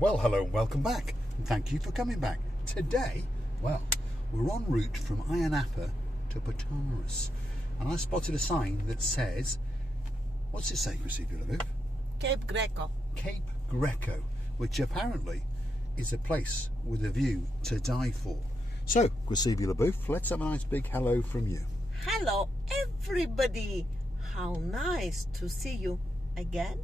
Well, hello and welcome back, and thank you for coming back. Today, well, we're en route from Ayia Napa to Pataras, and I spotted a sign that says, what's it say, Graciela Lviv? Cape Greco. Cape Greco, which apparently is a place with a view to die for. So, Graciela Lviv, let's have a nice big hello from you. Hello, everybody. How nice to see you again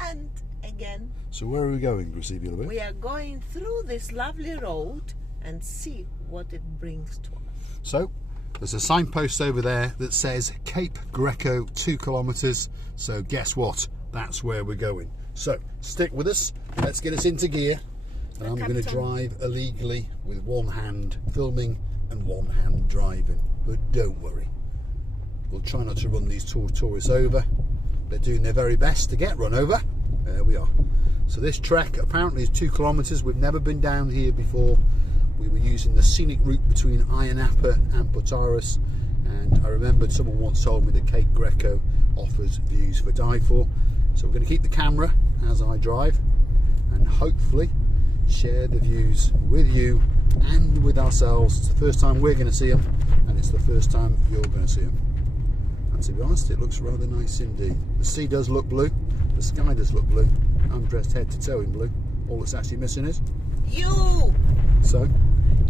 and again. So where are we going, Graciela Lviv? We are going through this lovely road and see what it brings to us. So, there's a signpost over there that says Cape Greco, 2 kilometres. So guess what? That's where we're going. So, stick with us. Let's get us into gear. And I'm going to drive illegally with one hand filming and one hand driving. But don't worry. We'll try not to run these tourists over. They're doing their very best to get run over. There we are. So this trek apparently is 2 kilometres. We've never been down here before. We were using the scenic route between Ayia Napa and Pataras, and I remembered someone once told me that Cape Greco offers views for die for. So we're going to keep the camera as I drive and hopefully share the views with you and with ourselves. It's the first time we're going to see them, and it's the first time you're going to see them. And to be honest, it looks rather nice indeed. The sea does look blue, the sky does look blue. I'm dressed head to toe in blue. All that's actually missing is you. So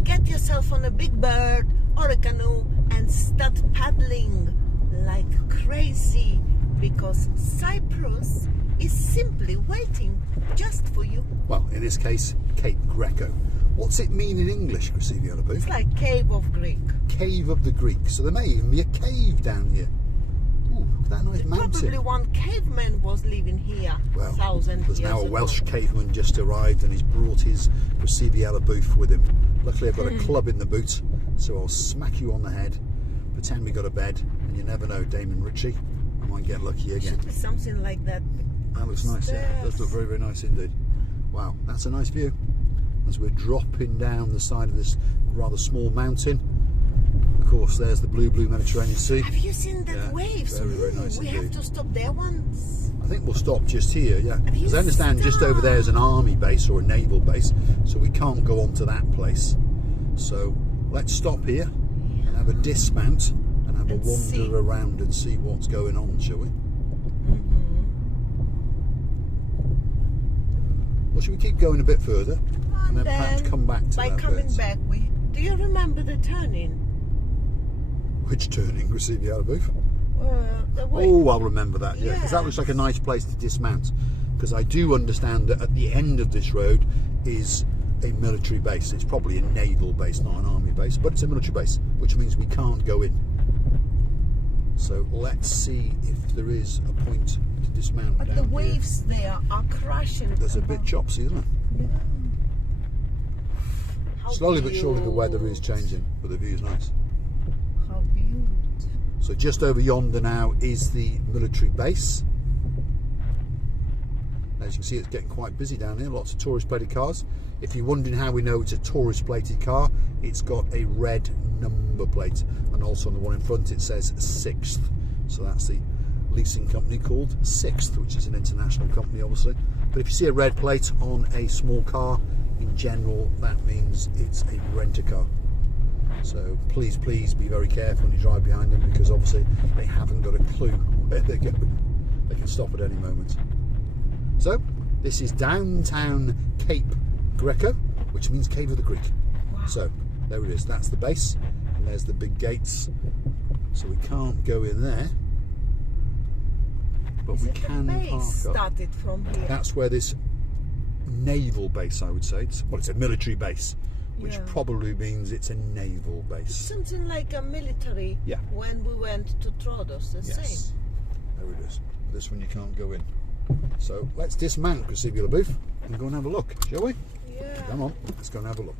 get yourself on a big bird or a canoe and start paddling like crazy, because Cyprus is simply waiting just for you. Well, in this case, Cape Greco. What's it mean in English, Graciela Lviv? It's like Cave of Greek. Cave of the Greeks. So there may even be a cave down here. Ooh, look at that nice mountain. Probably one caveman was living here 1,000 years ago. There's now a Welsh caveman just arrived, and he's brought his Graciela Lviv with him. Luckily I've got a club in the boot, so I'll smack you on the head, pretend we got a bed, and you never know, Damon Ritchie, I might get lucky again. Should be something like that. That looks nice, yeah. It does look very, very nice indeed. Wow, that's a nice view. As we're dropping down the side of this rather small mountain. Of course, there's the blue Mediterranean Sea. Have you seen that waves? Very, very nice we indeed. have to stop there once. I think we'll stop just here, yeah. Because I understand just over there is an army base or a naval base, so we can't go on to that place. So let's stop here and have a dismount and have a wander around and see what's going on, shall we? Or should we keep going a bit further and then perhaps come back to that bit? By coming back, do you remember the turning? Which turning, Graciela Lviv? The way. Oh, I'll remember that, yeah. Because that looks like a nice place to dismount. Because I do understand that at the end of this road is a military base. It's probably a naval base, not an army base, but it's a military base, which means we can't go in. So let's see if there is a point to dismount. But the waves there are crashing. There's a bit chopsy, isn't it? Yeah. Slowly but surely the weather is changing, but the view is nice. How beautiful. So just over yonder now is the military base. As you can see, it's getting quite busy down here. Lots of tourist plated cars. If you're wondering how we know it's a tourist plated car, it's got a red number plate, and also on the one in front it says 6th. So that's the leasing company called 6th, which is an international company obviously. But if you see a red plate on a small car, in general that means it's a renter car. So please be very careful when you drive behind them, because obviously they haven't got a clue where they're going. They can stop at any moment. So this is downtown Cape Greco, which means Cave of the Greek. Wow. So there it is, that's the base, and there's the big gates. So we can't go in there, but we can park up. Started from here. That's where this naval base, I would say, it's a military base, which probably means it's a naval base. It's something like a military. Yeah. When we went to Trodos, the same. There it is. This one you can't go in. So let's dismount, Graciela Lviv, and go and have a look, shall we? Yeah. Come on, let's go and have a look.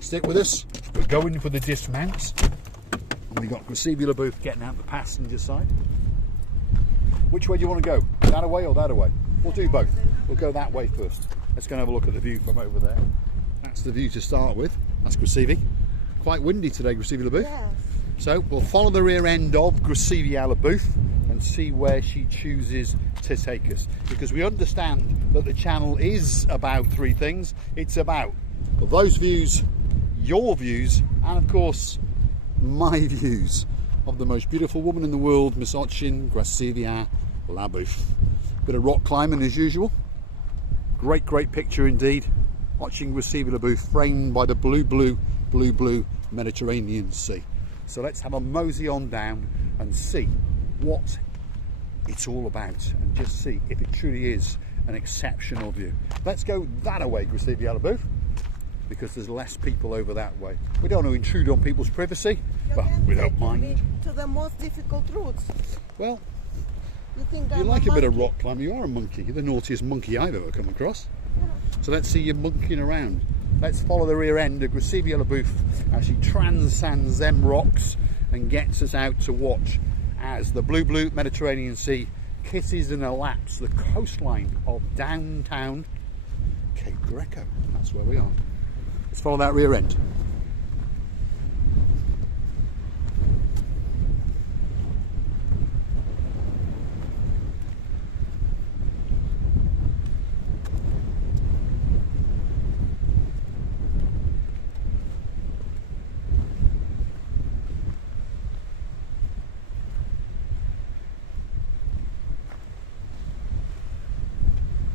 Stick with us. We're going for the dismount, and we got Graciela Lviv getting out the passenger side. Which way do you want to go? That away or that away? We'll do both. We'll go that way first. Let's go and have a look at the view from over there. That's the view to start with. That's Graciela. Quite windy today, Graciela Lviv. Yes. So we'll follow the rear end of Graciela Lviv and and see where she chooses to take us, because we understand that the channel is about three things. It's about those views, your views, and of course my views of the most beautiful woman in the world, Miss Ayia Napa. Bit of rock climbing as usual. Great picture indeed, watching Ayia Napa framed by the blue Mediterranean Sea. So let's have a mosey on down and see what it's all about, and just see if it truly is an exceptional view. Let's go that way, Ayia Napa, because there's less people over that way. We don't want to intrude on people's privacy, but we don't mind. To the most difficult routes. Well, You like a bit of rock climbing. You are a monkey. You're the naughtiest monkey I've ever come across. Yeah. So let's see you monkeying around. Let's follow the rear end of Ayia Napa as she transcends them rocks and gets us out to watch as the blue Mediterranean Sea kisses and laps the coastline of downtown Cape Greco. That's where we are. Let's follow that rear end.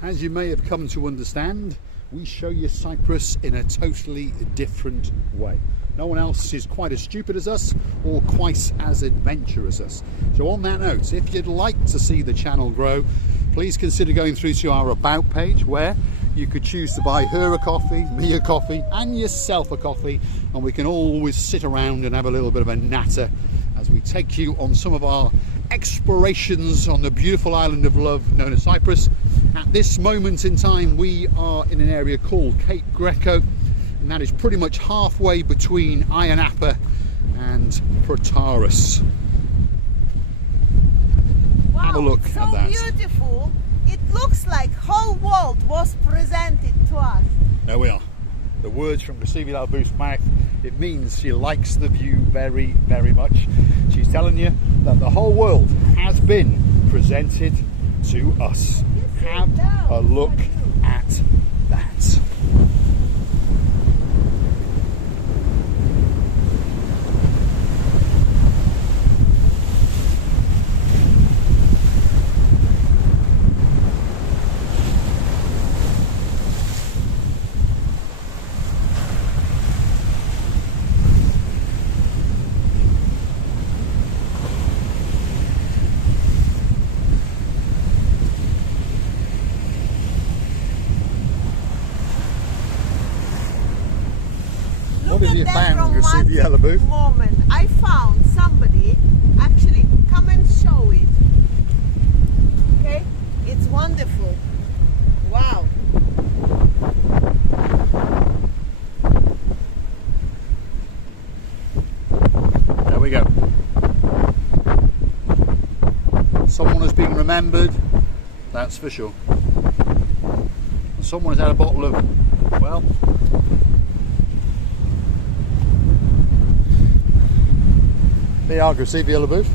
As you may have come to understand, we show you Cyprus in a totally different way. No one else is quite as stupid as us or quite as adventurous as us. So on that note, if you'd like to see the channel grow, please consider going through to our About page, where you could choose to buy her a coffee, me a coffee, and yourself a coffee, and we can always sit around and have a little bit of a natter as we take you on some of our explorations on the beautiful island of love known as Cyprus. At this moment in time, we are in an area called Cape Greco, and that is pretty much halfway between Ayia Napa and Protaras. Wow, have a look so at that. Beautiful. It looks like whole world was presented to us. There we are. The words from Ayia Napa's mouth, it means she likes the view very much. She's telling you that the whole world has been presented to us. Have a look at that. What have you found, Ayia Napa? Moment. I found somebody, actually, come and show it. Okay? It's wonderful. Wow. There we go. Someone has been remembered, that's for sure. Someone has had a bottle of, well, they are Ayia Napa.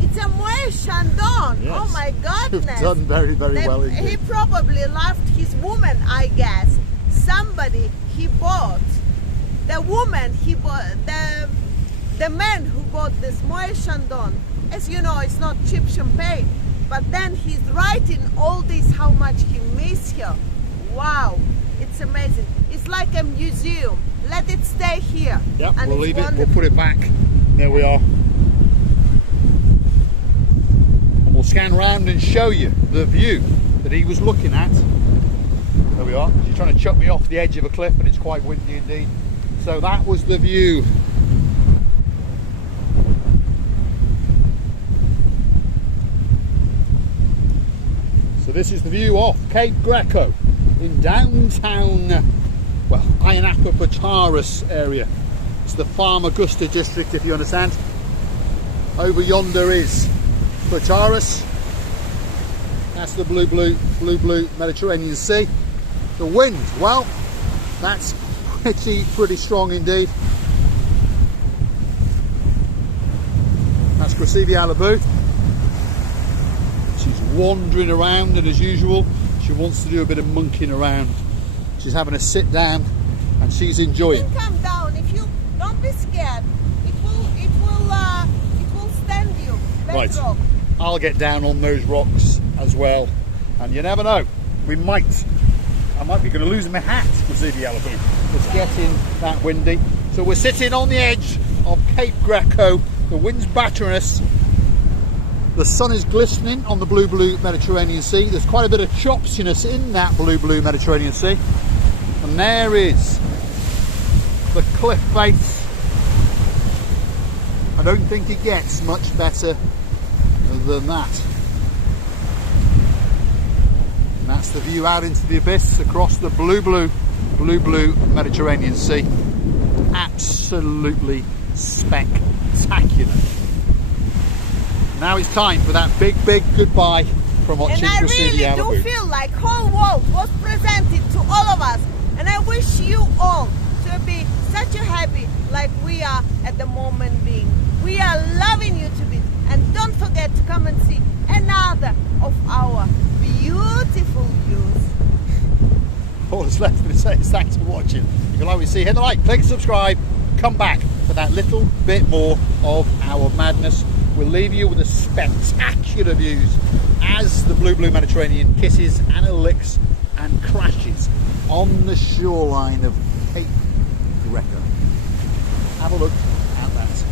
It's a Moët Chandon. Yes. Oh my goodness. You've done very well indeed. He probably loved his woman, I guess. Somebody he bought. The woman he bought, the man who bought this Moët Chandon. As you know, it's not cheap champagne. But then he's writing all this, how much he misses her. Wow. It's amazing. It's like a museum. Let it stay here. Yep, and we'll leave it. wonderful. We'll put it back. There we are. And we'll scan round and show you the view that he was looking at. There we are. He's trying to chuck me off the edge of a cliff, and it's quite windy indeed. So that was the view. So this is the view off Cape Greco in downtown, well, Ayia Napa Protaras area. It's the Farm Augusta district, if you understand. Over yonder is Protaras. That's the blue Mediterranean Sea. The wind, well, that's pretty strong indeed. That's Ayia Napa. wandering around, and as usual, she wants to do a bit of monkeying around. She's having a sit down, and she's enjoying. You can come down if you don't be scared. It will stand you. Right. Rock. I'll get down on those rocks as well, and you never know. I might be going to lose my hat to see the elephant. It's getting that windy, so we're sitting on the edge of Cape Greco. The wind's battering us. The sun is glistening on the blue Mediterranean Sea. There's quite a bit of chopsiness in that blue Mediterranean Sea. And there is the cliff face. I don't think it gets much better than that. And that's the view out into the abyss across the blue Mediterranean Sea. Absolutely spectacular. Now it's time for that big goodbye from what And I really do feel like whole world was presented to all of us, and I wish you all to be such a happy like we are at the moment being. We are loving you to bits, and don't forget to come and see another of our beautiful views. All that's left to say is thanks for watching. You can always see, hit the like, click subscribe, come back for that little bit more of our madness. We'll leave you with the spectacular views as the blue Mediterranean kisses and licks and crashes on the shoreline of Cape Greco. Have a look at that.